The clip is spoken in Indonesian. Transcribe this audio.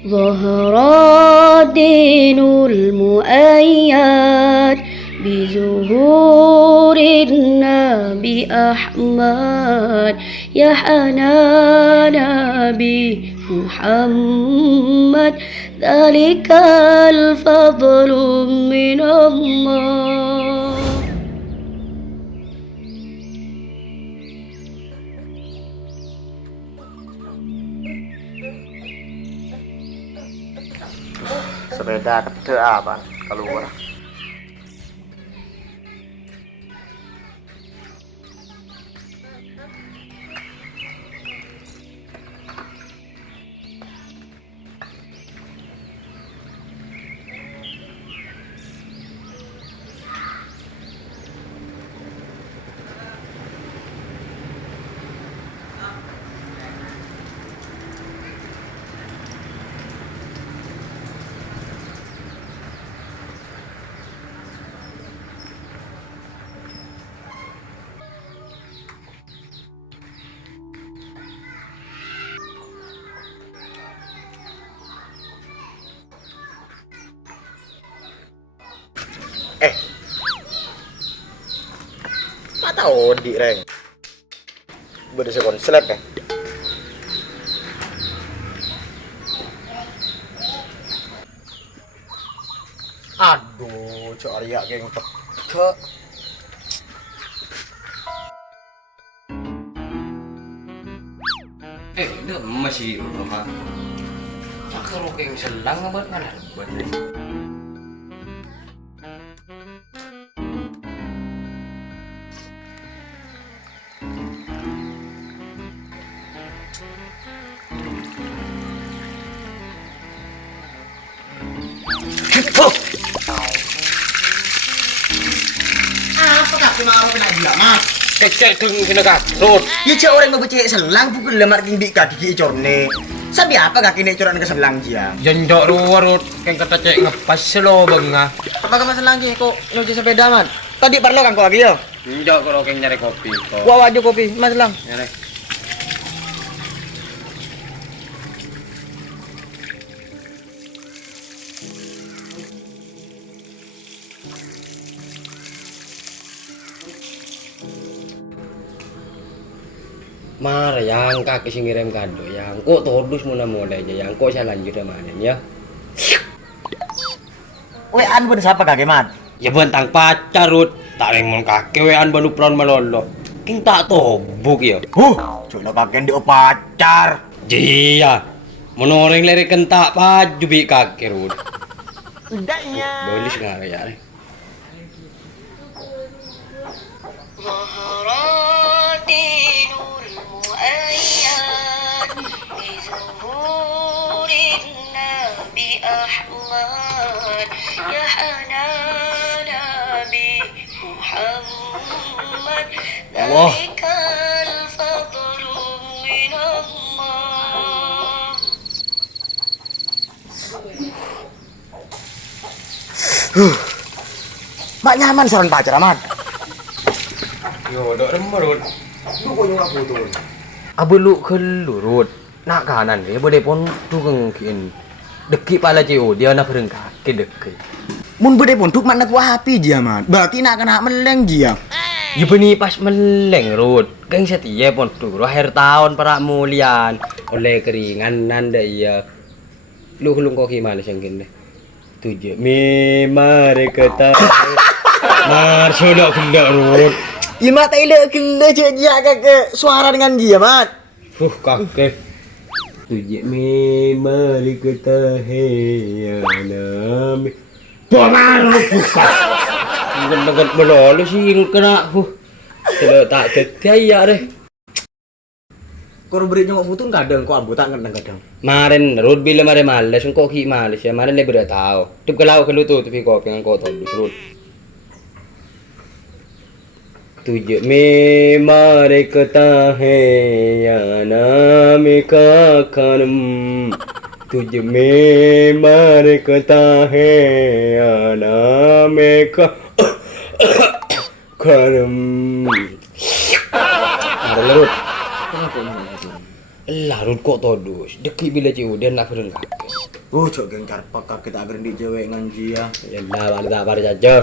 ظهر الدين المؤيد بظهور النبي أحمد يا حنان نبي محمد ذلك الفضل من الله. Sepeda kecil apa keluar. Mata Odi reng. Beda konslet ya. Aduh, cok Arya geng teke. Ini masih rumah. Kalau kayak selang banget kan bener. Apa kaki mau kena gila mat? Cek kena katrut. Ya cek orang mau becek selang pukul lemar king di kaki corne. Sabi apa kaki ne coran ke selang dia? Jendok ruwarut keng kata cek ngepas lo bengah. Apa kamu selang dia kok nyuci sepeda mat? Tadi parlo kan kok lagi yo? Jendok kalau keng nyari kopi kok. Gua wajib kopi, mas selang. Nyari. Mar yang kaki sing ngirim kado yang kok todus muna-muna aja yang kok saya lanjut mana ya. Wean pun siapa kaki mat? Ya bentang pacar rut tak remon kaki wean baru pron malolo. King tak tobuk ya. Cuma kakek di pacar. Jia. Menoreng lere kentak paju bi kaki rut. Udahnya. Bolis nggak ya? ظهر الدين المؤيد بظهور النبي أحمد يا حنان نبي محمد ذلك الفضل من الله. Mak nyaman saran pacar amat. Yo, dok remerut. Lu kok nyuruh foto? Abu lu kelurut. Nak kanan dia boleh pun tukang kin. Deki pala cio dia nak perengkak ke deki. Mun bede pun tuk mana ku api dia mat. Berarti nak kena meleng dia. Ya beni pas meleng rut. Geng setia pun tuh akhir tahun para mulian oleh keringan nanda iya. Lu kok gimana sangkin deh. Tujuh mari kata. Mar sudah kendak rut. Ya mat ile kele je dia ke suara dengan dia mat. Kakek. Tujuh mari kata heyanami. Pomar buka. Dengan melolo sih rut kena. Tidak tak cekaya deh. Kau beri nyokok foto kadang kau ambutan kadang. Marin rut bila mare malas kok ki malas ya marin lebih tahu. Tip kalau ke lutu tapi kau pengen kau tahu rut. तुझे में मारे कता है या नाम का खनम तुझ में मारे कता है या नाम का खनम ada lerut Larut kok todus. Deki bila ci udan nak bereng kakek. Oh, cok geng carpak kakek tak gerndi cewek nganji ya. Ya lah, ada bar jajar.